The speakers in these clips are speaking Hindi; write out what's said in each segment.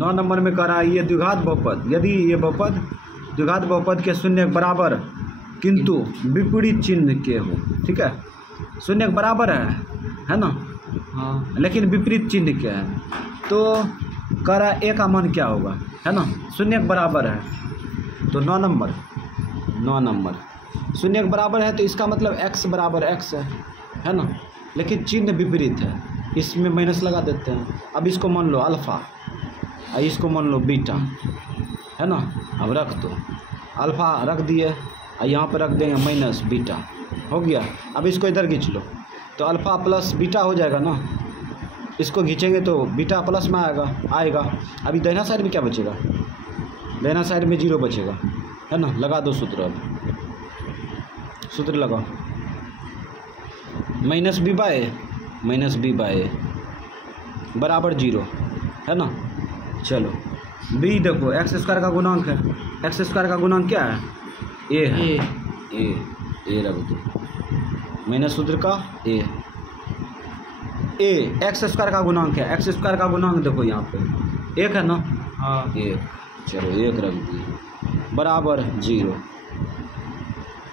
9 नंबर में कह रहा है ये द्विघात बहुपद, यदि ये बहुपद द्विघात बहुपद के शून्य के बराबर किंतु विपरीत चिन्ह के हो। ठीक है, शून्य के बराबर है ना। हाँ। लेकिन विपरीत चिन्ह क्या है, तो कह रहा है ए का मान क्या होगा, है ना। शून्य के बराबर है तो 9 नंबर शून्य के बराबर है तो इसका मतलब x बराबर x है ना। लेकिन चिन्ह विपरीत है, इसमें माइनस लगा देते हैं। अब इसको मान लो अल्फ़ा और इसको मान लो बीटा, है ना। अब रख दो, अल्फ़ा रख दिए और यहाँ पर रख देंगे माइनस बीटा, हो गया। अब इसको इधर खींच लो तो अल्फ़ा प्लस बीटा हो जाएगा ना। इसको खींचेंगे तो बीटा प्लस में आएगा। अभी दाहिना साइड में क्या बचेगा, दाहिना साइड में 0 बचेगा, है ना। लगा दो सूत्र, अब सूत्र लगाओ, माइनस बी बाय ए बराबर 0, है ना। चलो बी देखो एक्स स्क्वायर का गुणांक है, एक्स स्क्वायर का गुणांक क्या है, ए है। ए रख दो, माइनस सूत्र का ए एक्स स्क्वायर का गुणांक है। एक्स स्क्वायर का गुणांक देखो यहाँ पे 1 है ना। हाँ। 1, चलो 1 रख दिए बराबर 0।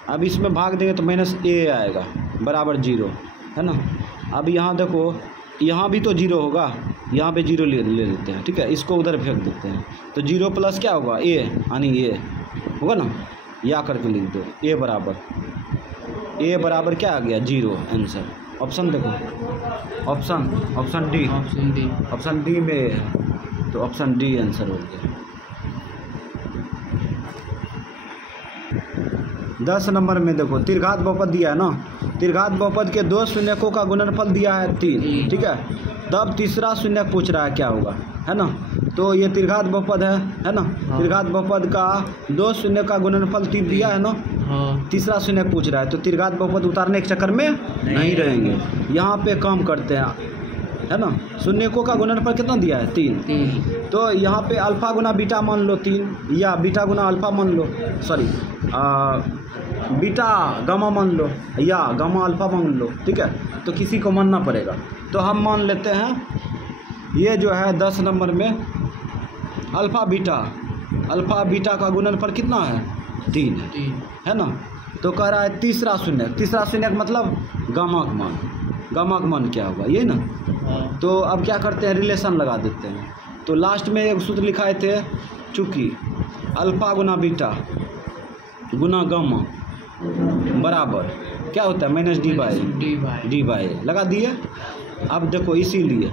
अब इसमें भाग देंगे तो माइनस ए आएगा बराबर 0, है ना। अब यहाँ देखो, यहाँ भी तो 0 होगा, यहाँ पे 0 ले लेते हैं। ठीक है, इसको उधर फेंक देते हैं तो 0 प्लस क्या होगा, ए यानी ये होगा ना। या करके लिख दो, ए बराबर क्या आ गया 0 आंसर। ऑप्शन देखो, ऑप्शन डी में है तो ऑप्शन डी आंसर हो गया। 10 नंबर में देखो त्रिघात बहुपद दिया है ना। त्रिघात बहुपद के 2 शून्यकों का गुणनफल दिया है 3। ठीक है, तब तीसरा शून्य पूछ रहा है क्या होगा, है ना। तो ये त्रिघात बहुपद है ना। हाँ। त्रिघात बहुपद का 2 शून्य का गुणनफल 3 दिया है ना। हाँ। तीसरा शून्य पूछ रहा है तो त्रिघात बहुपद उतारने के चक्कर में नहीं रहेंगे, यहाँ पे काम करते हैं, है ना। शून्यकों का गुणनफल कितना दिया है 3। तो यहाँ पे अल्फा गुना बीटा मान लो 3, या बीटा गुना अल्फा मान लो, सॉरी बीटा गामा मान लो या गामा अल्फा मान लो। ठीक है, तो किसी को मानना पड़ेगा। तो हम मान लेते हैं ये जो है 10 नंबर में अल्फा बीटा का गुणनफल कितना है 3 है ना। तो कह रहा है तीसरा शून्य का मतलब गामा का मान क्या होगा, ये ना। तो अब क्या करते हैं, रिलेशन लगा देते हैं। तो लास्ट में एक सूत्र लिखाए थे, चूँकि अल्फा गुना बीटा गुना गामा बराबर क्या होता है माइनस डी बाई लगा दिए। अब देखो इसीलिए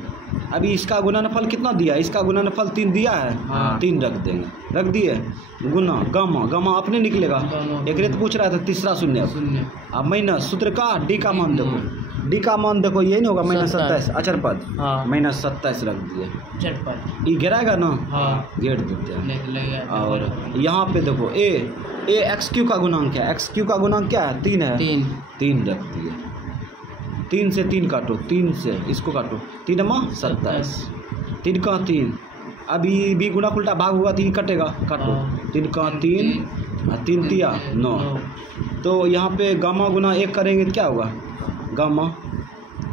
अभी इसका गुणनफल कितना दिया, इसका गुणनफल 3 दिया है। हाँ। 3 रख देंगे, रख दिए गुना गामा अपने निकलेगा। एक रेत पूछ रहा था तीसरा शून्य, अब माइनस सूत्र का डी का मान देखो, डी का मान देखो यही नहीं होगा -27 अचर पद। हाँ। -27 रख दिए, ये गिराएगा ना। हाँ। घेर देते हैं। और यहाँ पे देखो ए एक्स क्यू का गुणांक है, एक्स क्यू का गुणांक क्या है 3 है। 3 रख दिए, 3 से 3 काटो, 3 से इसको काटो, 3 27, 3 का 3। अभी भी गुणा उल्टा भाग हुआ तो ये कटेगा, काटो 3 का 3 और 3 तिया 9। तो यहाँ पे गामा गुना 1 करेंगे तो क्या होगा गामा।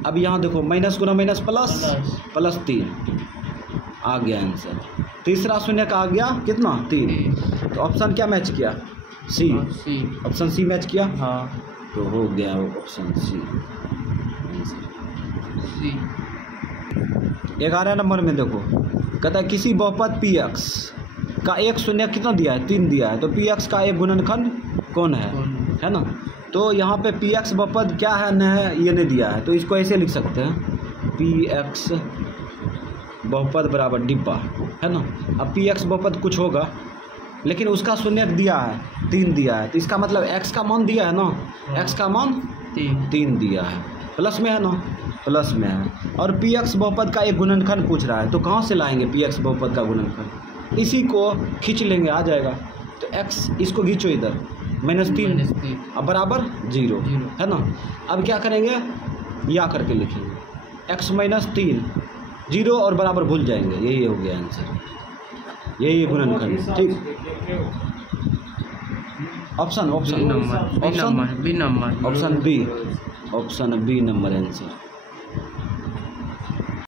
अब यहाँ देखो माइनस गुना माइनस प्लस 3 आ गया आंसर। तीसरा शून्य का आ गया कितना 3। तो ऑप्शन क्या मैच किया, सी। ऑप्शन सी मैच किया। हाँ। तो हो गया ऑप्शन सी। 11 नंबर में देखो कहता है किसी बहुपद पी एक्स का एक शून्य कितना दिया है 3 दिया है, तो पी एक्स का एक गुणनखंड कौन है ना। तो यहाँ पे पी एक्स बहुपद क्या है न है ये नहीं दिया है, तो इसको ऐसे लिख सकते हैं पी एक्स बहुपद बराबर डिब्बा, है ना। अब पी एक्स बहुपद कुछ होगा लेकिन उसका शून्य दिया है 3 दिया है, तो इसका मतलब x का मान दिया है ना, x का मान 3 दिया है, प्लस में है ना, प्लस में है। और पी एक्स बहुपद का एक गुणनखंड पूछ रहा है, तो कहाँ से लाएंगे पी एक्स बहुपद का गुणनखंड, इसी को खींच लेंगे आ जाएगा। तो x इसको खींचो इधर -3 अब बराबर 0 है ना। अब क्या करेंगे या करके लिखेंगे x -3 0 और बराबर भूल जाएंगे, यही हो गया आंसर, यही गुणनखंड। ठीक, ऑप्शन बी नंबर आंसर।